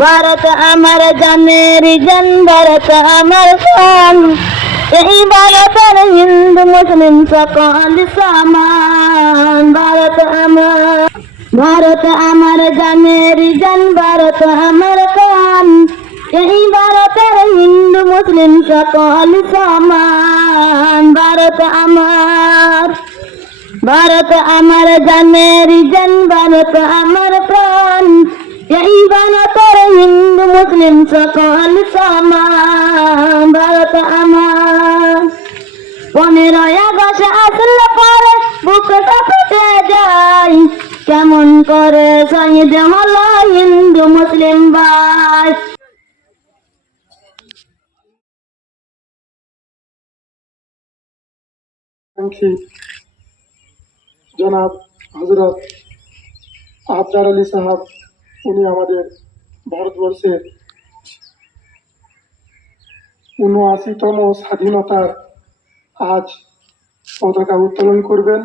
भारत আমার জানের জান, भारत আমার প্রাণ। এই ভারতের হিন্দু মুসলিম সকল সমান। ভারত আমার জানের জান, भारत আমার প্রাণ। এই ভারতের হিন্দু মুসলিম সকল সমান। भारत আমার জানের জান, भारत আমার প্রাণ। এই ভারতের হিন্দু মুসলিম সকল সমান। भारत আমার 15ই আগস্ট আসলে পরে বুকটা ফেটে যায়, কেমন করে শহীদ হলো হিন্দু মুসলিম ভাই। জনাব হযরত আফজার আলী সাহেব, উনি আমাদের ভারতবর্ষের ৭৯তম স্বাধীনতার আজ পতাকা উত্তোলন করবেন,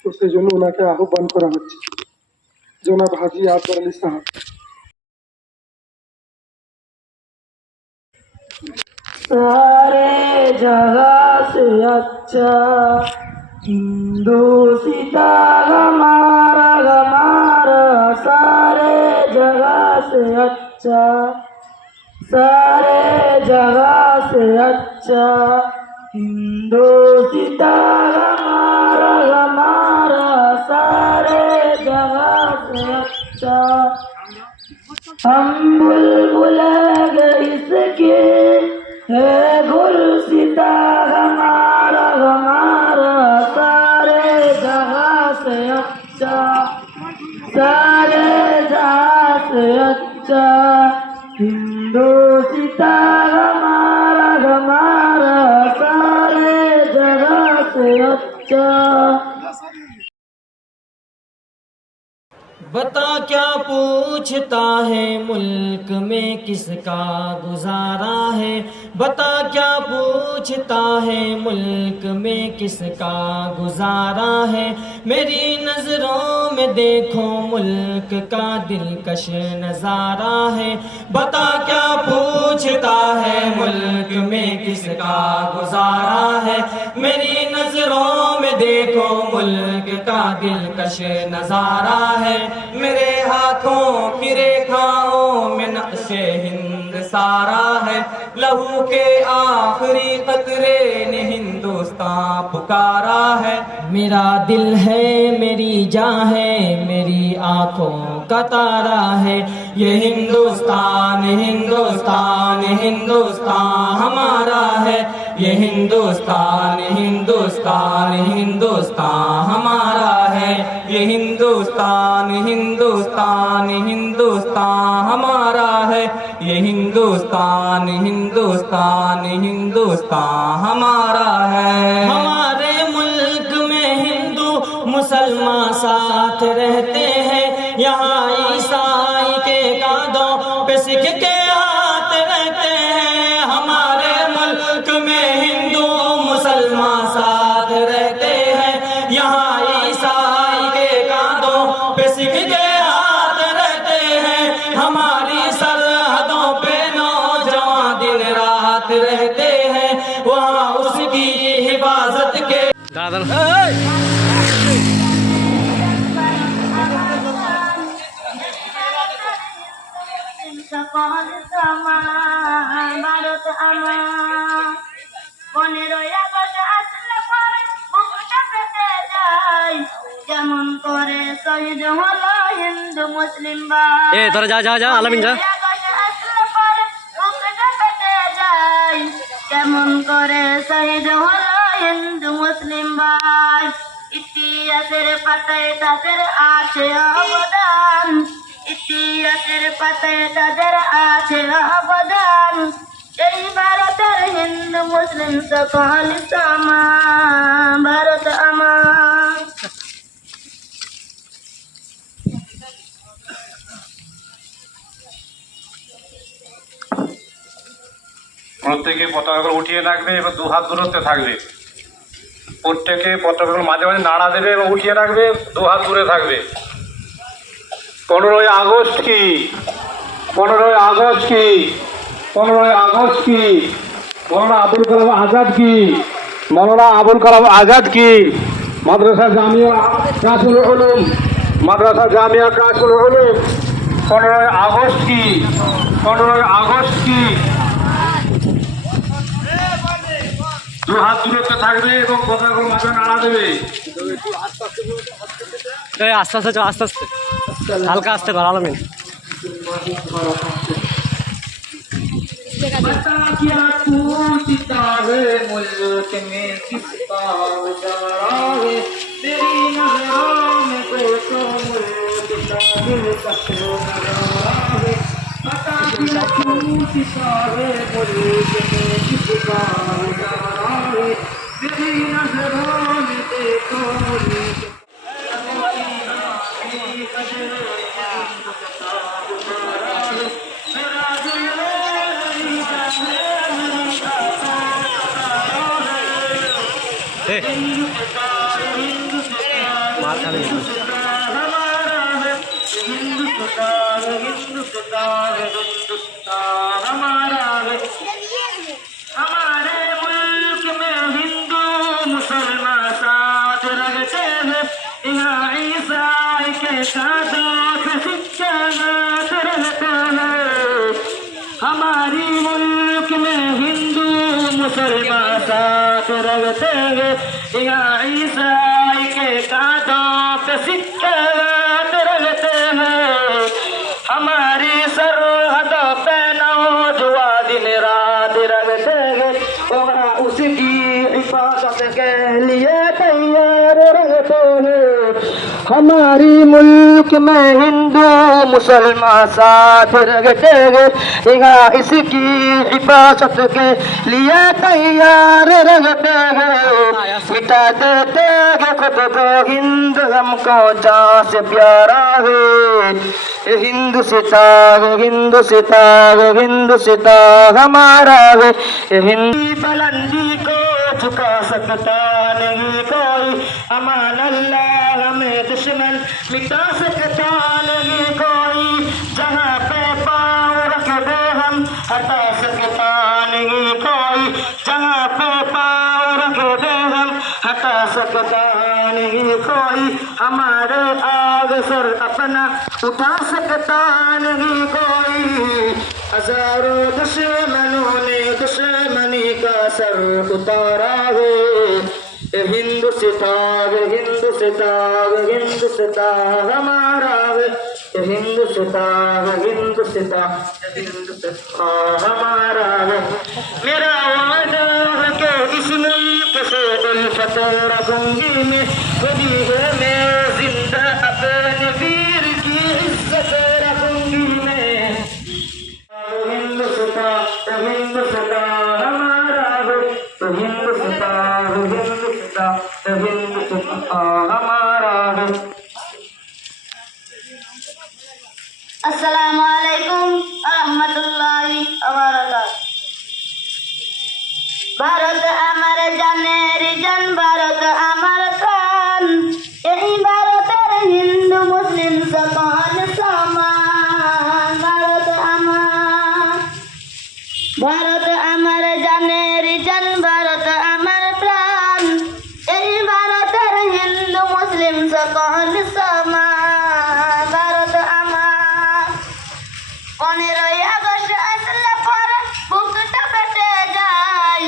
তো সেই জন্য ওনাকে আহ্বান করা হচ্ছে। জনাব হাজী আফজার আলী সাহেব। सारे जगह से अच्छा हिंदू सीता हमारा हमारा, सारे जगह से अच्छा, सारे जगह से अच्छा हिंदू सीता हमारा हमारा, सारे जगह से अच्छा। हम बुलबुल इसके है गुलसिता हमारा हमारा, सारे जगह से अच्छा, सारे जगह से अच्छा हिंदू सीता हमारा हमारा, सारे जगह से अच्छा। बता क्या पूछता है मुल्क में किसका गुजारा है, बता क्या पूछता है मुल्क में किसका गुजारा है। मेरी नजरों में देखो मुल्क का दिलकश नजारा है, बता क्या पूछता है मुल्क में किसका गुजारा है। मेरी नजरों में देखो मुल्क का दिलकश नजारा है। मेरे हाथों की रेखाओं में नक्शे हिंद सारा है, लहू के आखिरी कतरे ने हिंदुस्तान पुकारा है। मेरा दिल है मेरी जान है मेरी आंखों का तारा है, ये हिंदुस्तान हिंदुस्तान हिंदुस्तान हमारा है। ये हिंदुस्तान हिंदुस्तान हिंदुस्तान हमारा है, ये हिंदुस्तान हिंदुस्तान हिंदुस्तान हमारा है। ये हिंदुस्तान हिंदुस्तान हिंदुस्तान हमारा है। हमारे मुल्क में हिंदू मुसलमान साथ रहते हैं, यहाँ ईसाई के कांधों पे सिख के हाथ रहते हैं। हमारे मुल्क में हिंदू मुसलमान साथ रहते हैं, यहाँ ईसाई के कांधों पे सिख के हाथ रहते हैं। हमारी सरहदों पे नौजवान दिन रात रहते हैं, वहाँ उसकी हिफाजत के সকল সমান। ভারত আমার 15ই আগস্ট আসলে পরে বুকটা ফেটে যায়, কেমন করে শহীদ হলো হিন্দু মুসলিম ভাই। তোরা যা যা যা আলামিন যা। 15ই আগস্ট আসলে পরে বুকটা ফেটে যায়, কেমন করে শহীদ হলো হিন্দু মুসলিম ভাই। ইতিহাসের পাতায় তাদের আছে অবদান, ইতিহাসের পাতায় তাদের আছে অবদান। এই ভারতের হিন্দু মুসলিম সকল সমান। ভারত আমার। প্রত্যেকে পতাকাগুলো উঠিয়ে রাখবে এবং 2 হাত দূরত্বে থাকবে। প্রত্যেকে পতাকাগুলো মাঝে মাঝে নাড়া দেবে এবং উঠিয়ে রাখবে, 2 হাত দূরে থাকবে। 15ই আগস্ট কি 15ই আগস্ট কি? 15ই আগস্ট কি? মৌলানা আবুল কালাম আজাদ কি? মৌলানা আবুল কালাম আজাদ কি? মাদ্রাসা জামিয়া কাসুল উলুম, মাদ্রাসা জামিয়া কাসুল উলুম। 15ই আগস্ট কি? 15ই আগস্ট কি? দু হাত দূরত্বে থাকবে এবং পতাকাগুলো মাথায় নাড়া দেবে। আস্তে আস্তে চল, আস্তে আস্তে, হালকা আস্তে কর আলামিন। बता क्या पूछता है मुल्क में किसका गुजारा है तेरी नजरों में देखो मुल्क का दिल कशो नजारा है बता क्या पूछता है मुल्क में किसका गुजारा है तेरी नजरों में देखो मुल्क मार खाने हमारे मुल्क में हिंदू मुसलमान साथ रखते हैं यहाँ ईसाई के साथ शिक्षागत रहते हैं हमारी मुल्क में हिंदू मुसलमान साथ रखते हैं यहाँ ईसाई के कांधों पे शिक्षागत रहते हैं हमारी सरहदों पे नौजवान दिन रात रखते हैं और उसकी हिफाजत के लिए तैयार रहते हैं हमारी मुल्क में हिंदू मुसलमान साथ रहते हैं यहाँ इसकी हिफाजत के लिए तैयार रहते हैं मिटा देते हैं खुद को हिंद हमको जान से प्यारा है हिंदुस्तान हिंदुस्तान हिंदुस्तान हमारा है हिंदी बुलंदी को झुका सकता नहीं कोई अमान अल्लाह हमें दुश्मन मिटा सकता नहीं कोई जहाँ पे पाँव रख दे हम हटा सकता नहीं कोई जहाँ पे पाँव रख दे हम हटा सकता नहीं कोई हमारे आग सर अपना उठा सकता नहीं कोई हजारों दुश्मनों ने दुश्मनी का सर उतारा है हिंदुस्तान हिंदुस्तान हिंदुस्तान हमारा है हिंदुस्तान हिंदुस्तान हिंदुस्तान हमारा है मेरा वादा है कि इस मुल्क से उल्फत रखूंगी मैं कभी है मैं जिंदा अपने वीर की इज्जत रखूंगी मैं हिंदुस्तान हिंदुस्तान हमारा है हिंदुस्तान हिंदुस्तान हिंदुस्तान हमारा है अस्सलामु अलैकुम रहमतुल्लाहि व बाराकातुहू भारत আমার জানের জান ভারত আমার প্রাণ এই ভারতের হিন্দু মুসলিম সকল সমান ভারত আমার জানের জান ভারত আমার প্রাণ এই ভারতের হিন্দু মুসলিম সকল সমান ভারত আমার 15ই আগস্ট আসলে পরে বুকটা ফেটে যায়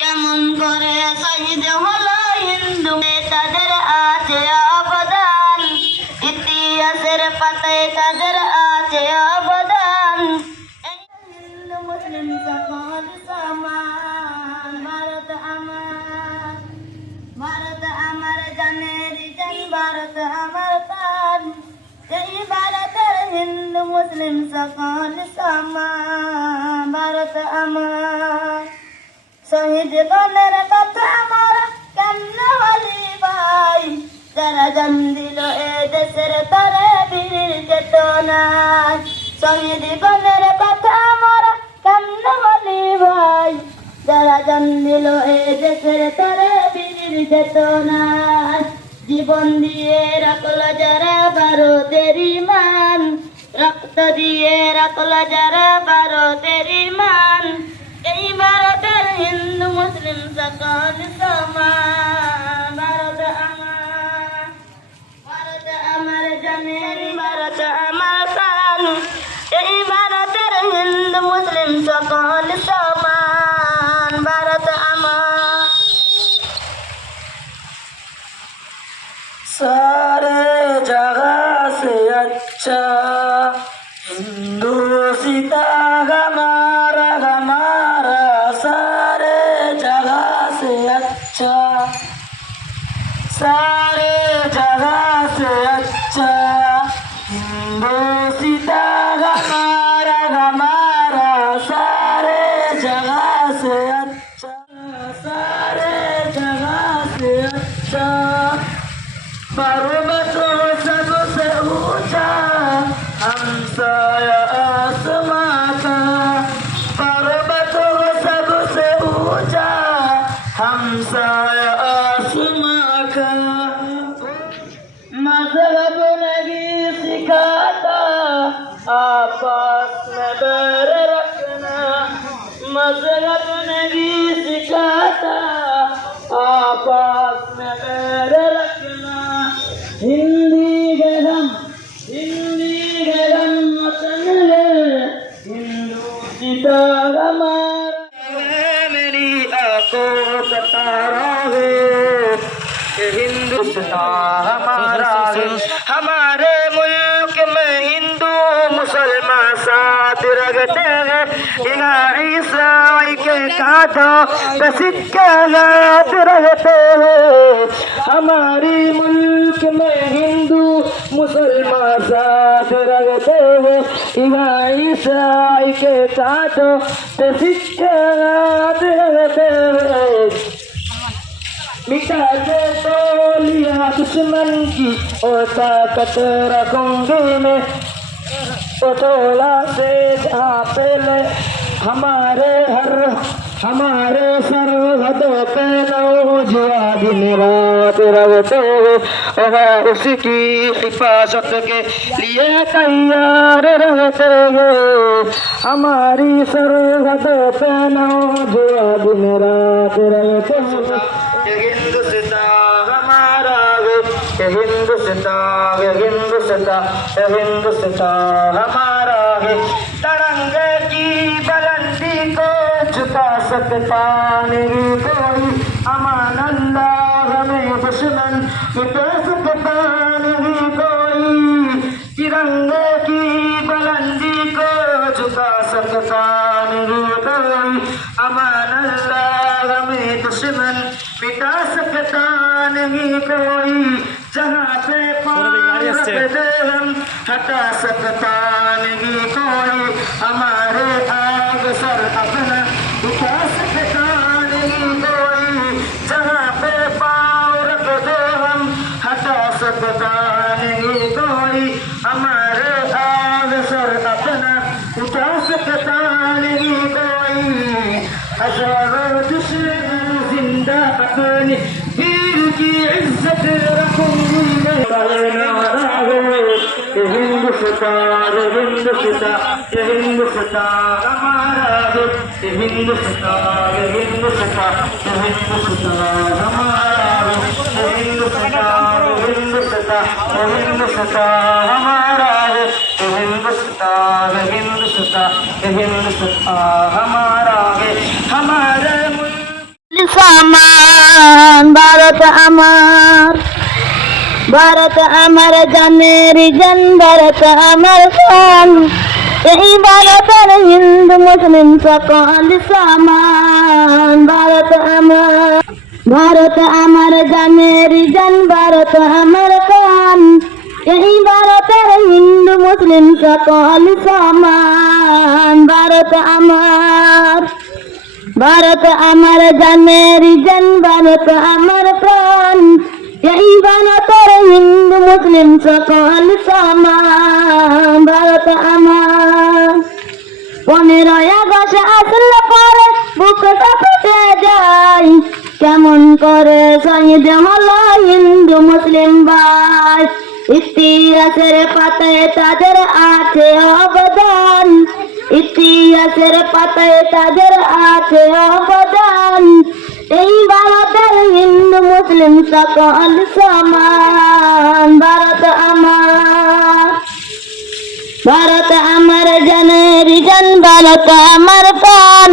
কেমন করে শহীদ হলো হিন্দু তাদের আছে অবদান ইতিহাসের পাতায় তাদের আছে অবদান হিন্দু মুসলিম সকল সমান ভারত আমার জানের জান ভারত আমার প্রাণ এই ভারতের হিন্দু মুসলিম সকল সমান ভারত আমার শহীদ গণের কথা আমার কেন হলি ভাই যারা জান দিল এ দেশের তরে বীর চেতনায় শহীদ গণের কথা আমার কেন হলি ভাই যারা জান দিল এ দেশের তরে বীর চেতনায় জীবন দিয়ে রাখলো যারা ভারতের মান রক্ত দিয়ে রাখল যারা ভারতের মান, এই ভারতের হিন্দু মুসলিম সকল সমান। ভারত আমার জানের, ভারত আমার প্রাণ, এই ভারতের হিন্দু মুসলিম সকল সমান। ভারত আমার सारे जगह से अच्छा हिंदू सीता हमारा हमारा, सारे जगह से अच्छा, सारे जगह से अच्छा हिंदू सीता हमारा हमारा, सारे जगह से अच्छा, सारे जगह से अच्छा। पर्वतों सबसे ऊंचा हमसाया आसमां का, पर्वतों सबसे ऊंचा हमसाया आसमां का। मजहब नहीं सिखाता आपस में बैर रखना, मजहब नहीं सिखाता आपस में बैर रखना। हिंदी गरम वतन है, हिंदू सीता हमारा। मेरी आंखों का तारा है, ये हिंदुस्तान हमारा है। हमारे मुल्क में हिंदू मुसलमान साथ रखते हैं, यहाँ ईसाई के कांधों पे सिक्के हाथ रहते हैं। हमारी मुल्क में हिंदू मुसलमान साथ रहते हैं, यहाँ ईसाई के कांधों पे सिक्के हाथ रहते हैं। मिटा के तो लिया दुश्मन की और ताकत रखूंगी मैं, पटोला से जहाँ पहले हमारे सरहदों पे नौजवान दिन रात रहते हैं, और उसकी हिफाजत के लिए तैयार रहते हैं। हमारी सरहदों पे नौजवान दिन रात रहते हैं। ये हिंदुस्तान हमारा है, ये हिंदुस्तान, ये हिंदुस्तान, ये हिंदुस्तान हमारा है। तिरंगे की बुलंदी को झुका सकता नहीं कोई, अमान अल्लाह हमें दुश्मन मिटा सकता नहीं कोई। तिरंगे की बुलंदी को झुका सकता नहीं कोई, अमान अल्लाह हमें दुश्मन मिटा सकता नहीं कोई। जहाँ पे पाँव रखते हम हटा सकता नहीं कोई, हमारे आग सर अपना उठा सकता नहीं कोई। जहाँ पे पाँव रखते हम हटा सकता नहीं कोई, हमारे आग सर अपना उठा सकता नहीं कोई। हजारों दुश्मन जिंदा अपने वीर की इज्जत रखूंगी मैं। ये हिंदुस्तान, ये हिंदुस्तान, ये हिंदुस्तान हमारा है। ये हिंदुस्तान, ये हिंदुस्तान, ये हिंदुस्तान हमारा है। ये हिंदुस्तान, ये हिंदुस्तान, ये हिंदुस्तान हमारा है। ये हिंदुस्तान, ये हिंदुस्तान, ये हिंदुस्तान हमारा है। हमारे समान। भारत আমার, ভারত আমার জানের জান, ভারত আমার প্রাণ, এই ভারতের হিন্দু মুসলিম সকল সমান। ভারত আমার জানের জান, ভারত আমার প্রাণ, এই ভারতের হিন্দু মুসলিম সকল সমান। ভারত আমার জানের জান, ভারত আমার প্রাণ, এই ভারতের হিন্দু মুসলিম সকল সমান। ভারত আমার 15ই আগস্ট আসলে পরে বুকটা ফেটে যায়, কেমন করে শহীদ হলো হিন্দু মুসলিম ভাই। ইতিহাসের পাতায় তাদের আছে অবদান, ইতিহাসের পাতায় তাদের আছে অবদান। এই ভারতের হিন্দু মুসলিম সকল সমান। ভারত আমার, ভারত আমার জানের জান, ভারত আমার প্রাণ।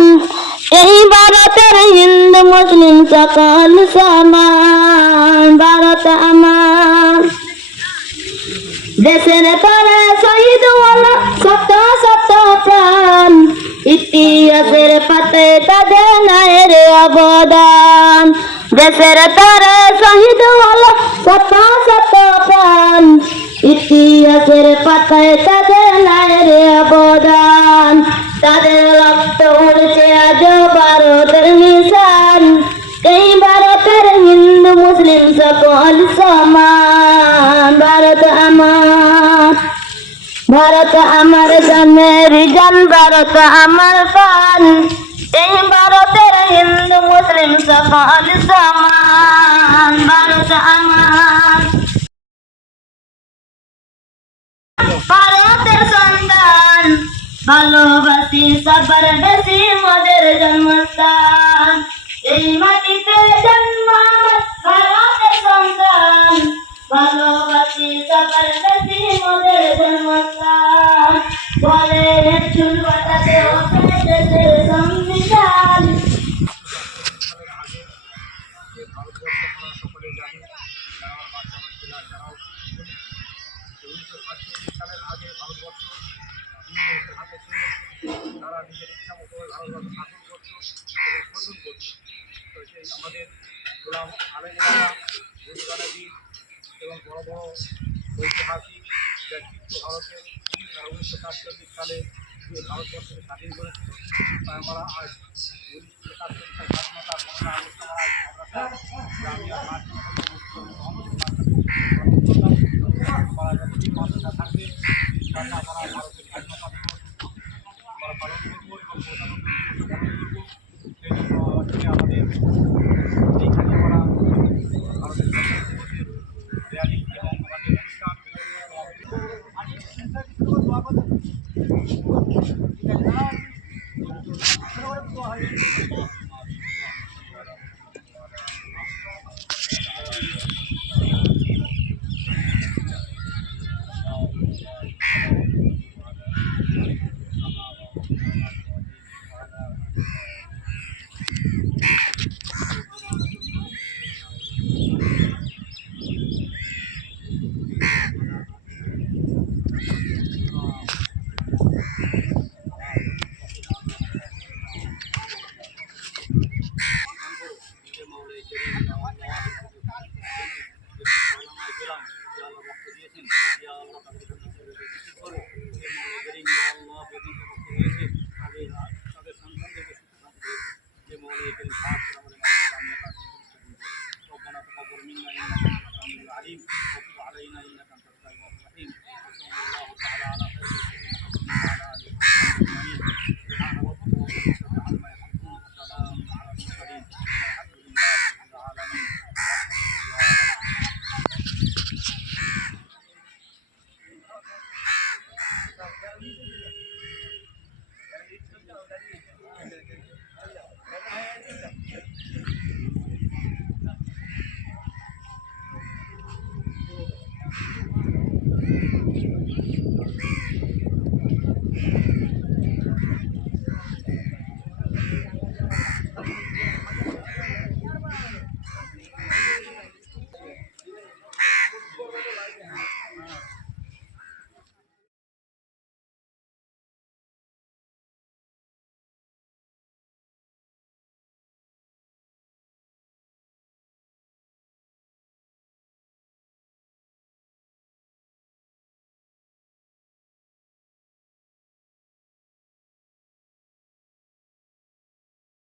এই ভারতের হিন্দু মুসলিম সকল সমান। ভারত আমার দেশের তরে শহীদ হলো শত শত প্রাণ, ইতিহাসের পাতায় তাদের নায়ের অবদান। দেশের তরে শহীদ হলো শত শত প্রাণ, ইতিহাসের পাতায় তাদের নায়ের অবদান। তাদের রক্ত উড়ছে আজ ভারতের নিশান। এই ভারতের হিন্দু মুসলিম সকল সমান। ভারত আমার, ভারত আমার জানের জান, ভারত আমার প্রাণ। এই ভারতের হিন্দু মুসলিম সকল সমান। ভারত আমার, ভারতের সন্তান। ভালোবাসি সবার বেশি মোদের জন্মস্থান। এই মাটিতে জন্ম আমার ভারতের সন্তান। ভালোবাসি সবার বেশি মোদের জন্মস্থান। বলে চুল বাতাসে ওঠে দেশের সংবিধান। তারা নিজের ইচ্ছা মতো ভারতবর্ষ শাসন করতো এবং শোষণ করতো। তো সেই আমাদের গোলাম আলমেরা, গান্ধী এবং বড় বড় ঐতিহাসিক ব্যক্তিত্ব ভারতের তারা 1947 সালে যে ভারতবর্ষকে স্বাধীন করেছিল। তাই আমরা আজ 1947 সাল স্বাধীনতার জামিয়া মাদ্রাসা থাকবে ইনশাআল্লাহ আমরা ভারতের স্বাধীনতা দিবস আমরা পালন করবো এবং 95 দিবস পালন করবো। সেই জন্য আজকে আমাদের এইখানে আমরা ভারতের স্বাধীনতা দিবসের র্যালি এবং আমাদের অনুষ্ঠান